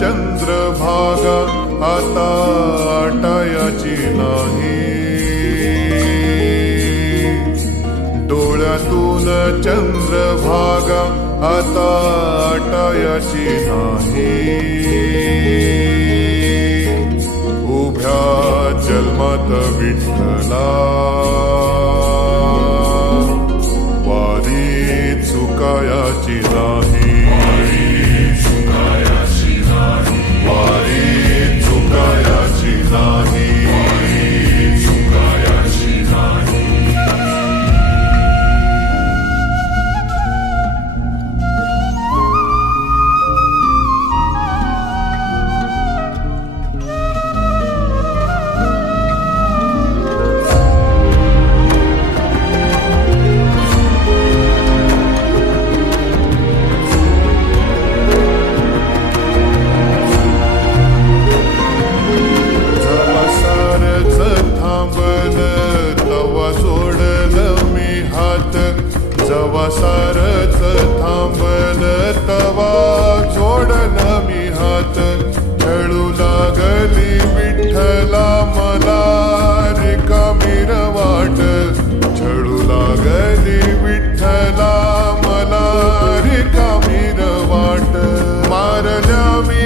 चंद्रभागा आता आटायाची नाही, डोळ्यातून चंद्रभागा आता आटायाची नाही। उभ्या जन्मात विठ्ठला वारी चुकायाची नाही, वारी चुकायाची नाही। जवा सारच थांबल तवा जोडल मी हात, खेळू लागली विठ्ठला मला रिकामीर वाट, खेळू लागली विठ्ठला मला रिकामीर वाट। मारल्या मी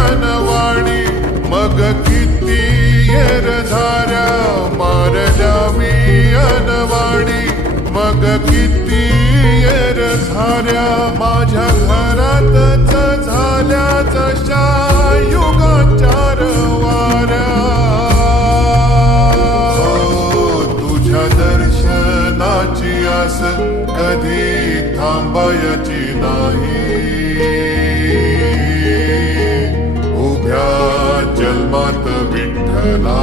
अनवाणी मग किती येर झाल्या, मारल्या मी अनवाणी मग किती येर झाल्या, माझ्या घरातच झाल्या जशा युगाचार वाऱ्या। तुझ्या दर्शनाची आस कधी थांबायची नाही, उभ्या जन्मात विठ्ठला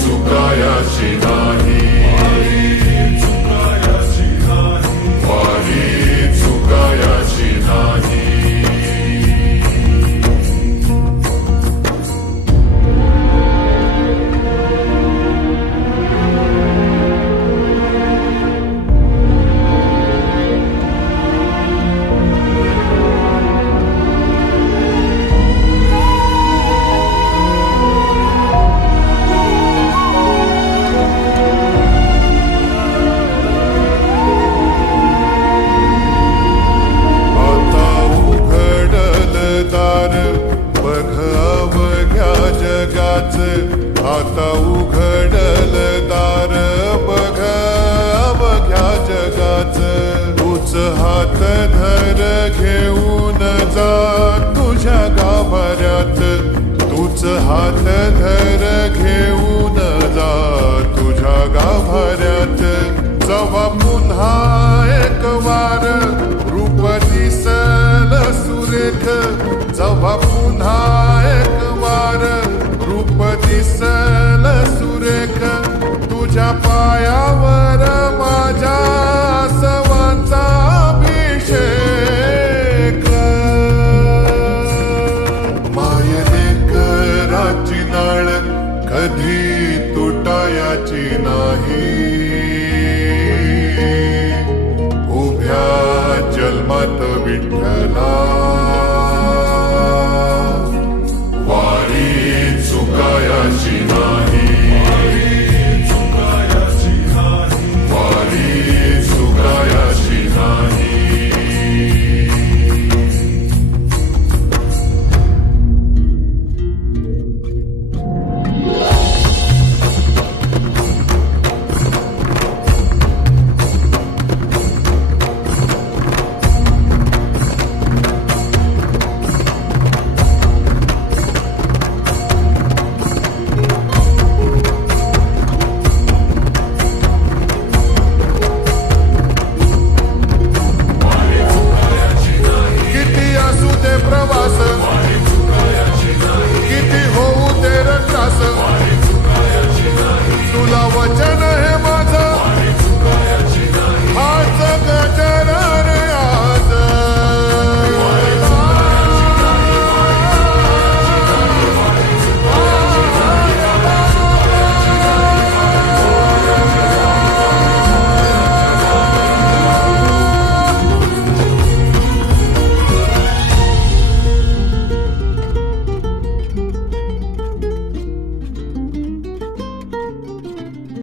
चुकायाची नाही, वारी चुकायाची नाही। आता उघडल दार बघ अवघ्या जगाच, तूच हात धर घेऊन जा तुझ्या गाभाऱ्यात, तूच हात धर घेऊन जा तुझ्या गाभाऱ्यात। जवा पुन्हा एक वार रूप दिसल सुरेख, जवा पुन्हा एक वार रूप दिसल सुरेख, तुझ्या पायावर माझ्या आसवांचा अभिषेक। मायलेकराची नाळ कधी तुटायाची नाही, विठ्ठला